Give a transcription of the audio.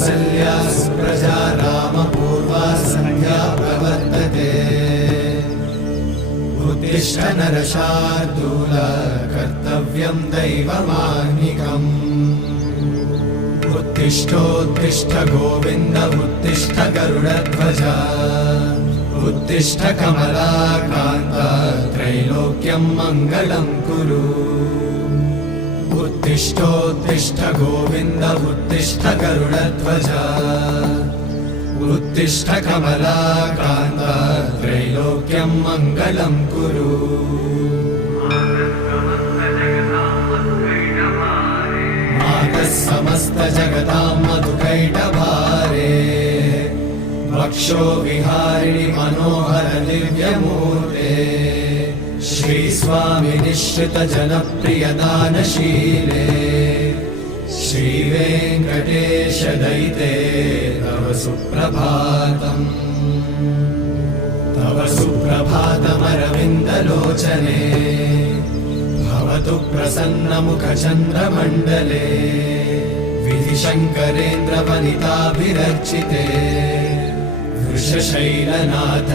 कौसल्या सुप्रजा रामपूर्वा सन्ध्या प्रवर्तते उत्तिष्ठ नरशार्दूल कर्तव्यं दैवमाह्निकम् उत्तिष्ठोत्तिष्ठ गोविन्द उत्तिष्ठ गरुडध्वज उत्तिष्ठ कमलाकान्त त्रैलोक्यं मङ्गलं कुरु उत्तिष्ठोत्तिष्ठ गोविन्द उत्तिष्ठ गरुडध्वज उत्तिष्ठ कमलाकान्त त्रैलोक्यं मङ्गलं कुरु मातः समस्त जगतां मधुकैटभारे वक्षो विहारिणि मनोहर दिव्यमूर्ते श्रीस्वामि निश्चित जनप्रिय दानशीले श्रीवेङ्कटेश दयिते तव सुप्रभातम् तव सुप्रभातमरविन्दलोचने भवतु प्रसन्नमुखचन्द्रमण्डले विधिशङ्करेन्द्रवनिताभिरर्चिते वृषशैलनाथ